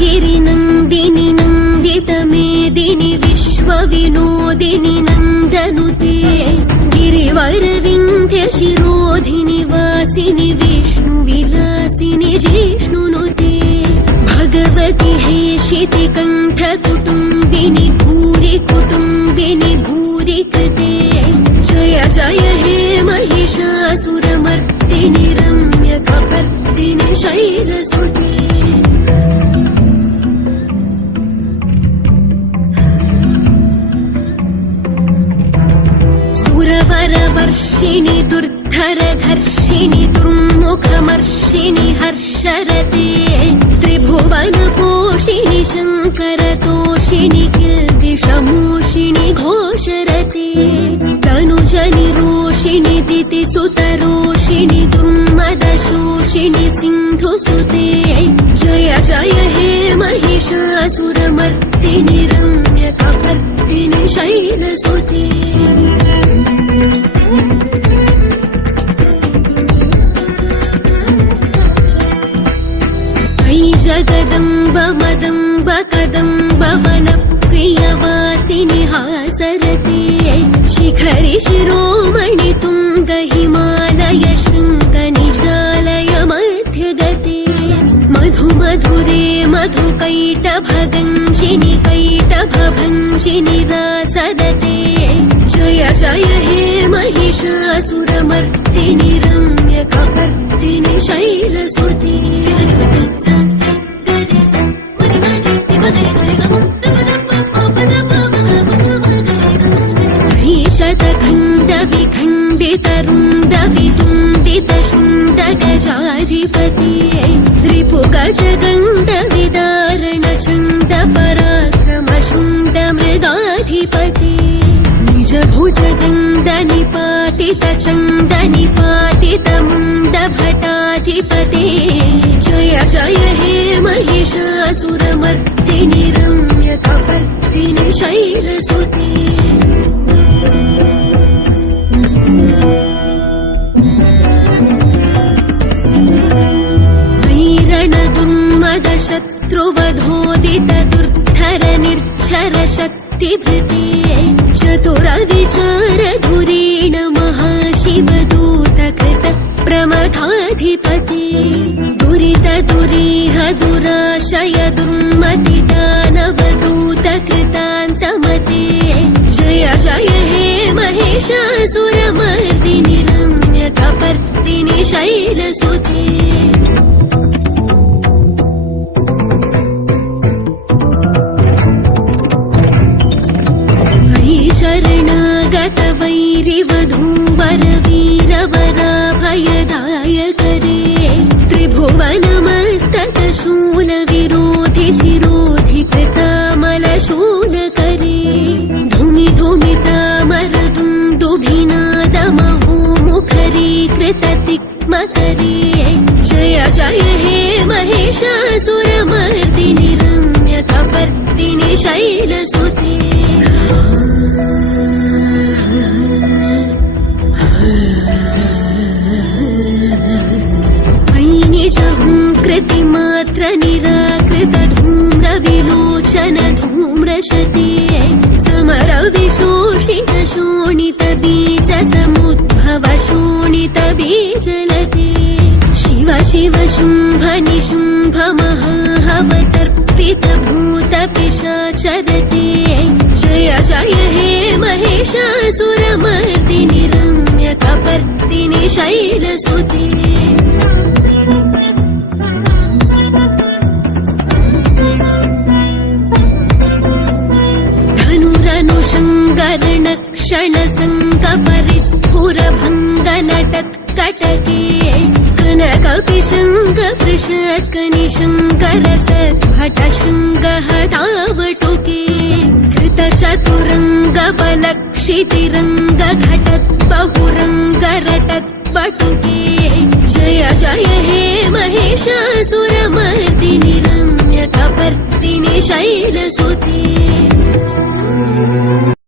गिरिनन्दिनि नन्दितमेदिनि विश्वविनोदिनि नन्दनुते गिरिवरविन्ध्यशिरोधिनि वासिनि विष्णुविलासिनि जिष्णुनुते भगवति हेशिति कण्ठकुटुम्बिनि भूरि कुटुम्बिनि भूरि कृते जय जय हे महिषासुरमर्दिनि रम्यकपर्दिनि शैलसुते सुरवरवर्षिणि दुर्धरधर्षिणि दुर्मुखमर्षिणि हर्षरते त्रिभुवनपोषिणि शङ्करतोषिणि किल्बिषमोषिणि घोषरते तनुजनिरोषिणि दितिसुतरोषिणि दुर्मदशोषिणि सिन्धुसुते जय जय हे महिषासुरमर्दिनि रम्यकपर्दिनि शैलसुते जगदम्ब मदम्ब कदम्ब वनप्रियवासिनि हासरते शिखरि शिरोमणि तुङ्ग हिमालय शृङ्ग निजालय मध्यगते मधु मधुरे मधुकैटभगञ्जिनि कैटभभञ्जिनि रासदते जय जय हे महिषासुरमर्दिनि रम्यकपर्दिनि शैलसुते शतखण्डविखण्डितरुण्डवितुण्डितशुण्डगजाधिपते रिपुगजगण्डविदारणचण्डपराक्रमशुण्डमृगाधिपते निजभुजगण्डनिपातितचण्डनिपातितमुण्डभटाधिपते जय जय हे महिषासुरमर्दिनि रम्यकपर्दिनि शैलसुते शत्रुवधोदित दुर्धर निर्झर शक्तिभृते चतुरविचार धुरेण महाशिवदूत कृत प्रमथाधिपते दुरित दुरीह दुराशय दुर्मति दानवदूत कृतान्तमते जय जय हे महिषासुरमर्दिनि रम्यकपर्दिनि शैलसुते शरणागत वैरिवधूवर वीरवराभयदायकरे त्रिभुवनमस्तक शूल विरोधि शिरोधि कृतामलशूलकरे धूमि धूमितामरदुन्दुभिनादमहो मुखरी कृततिक्मकरे जय जय हे महिषासुरमर्दिनि रम्यकपर्दिनि शैलसुते कृतिमात्र निराकृत धूम्र विलोचन धूम्रशते समर विशोषित शोणित बीज समुद्भव शोणित बीजलते शिव शिव शुम्भ निशुम्भ महाहवतर्पित भूत पिशाचरते जय जय हे महिषासुरमर्दिनि रम्यकपर्दिनि शैलसुते शङ्करणक्षण सङ्गपरिस्फुरभङ्गनटत्कटके कनकपिशङ्ग पृषत्कनिशङ्कर सद्भट शृङ्गहतावटुके कृतचतुरङ्गबलक्षितिरङ्ग घटद्बहुरङ्गरटत्पटुके जय जय हे महिषासुरमर्दिनि रम्यक शैलसुते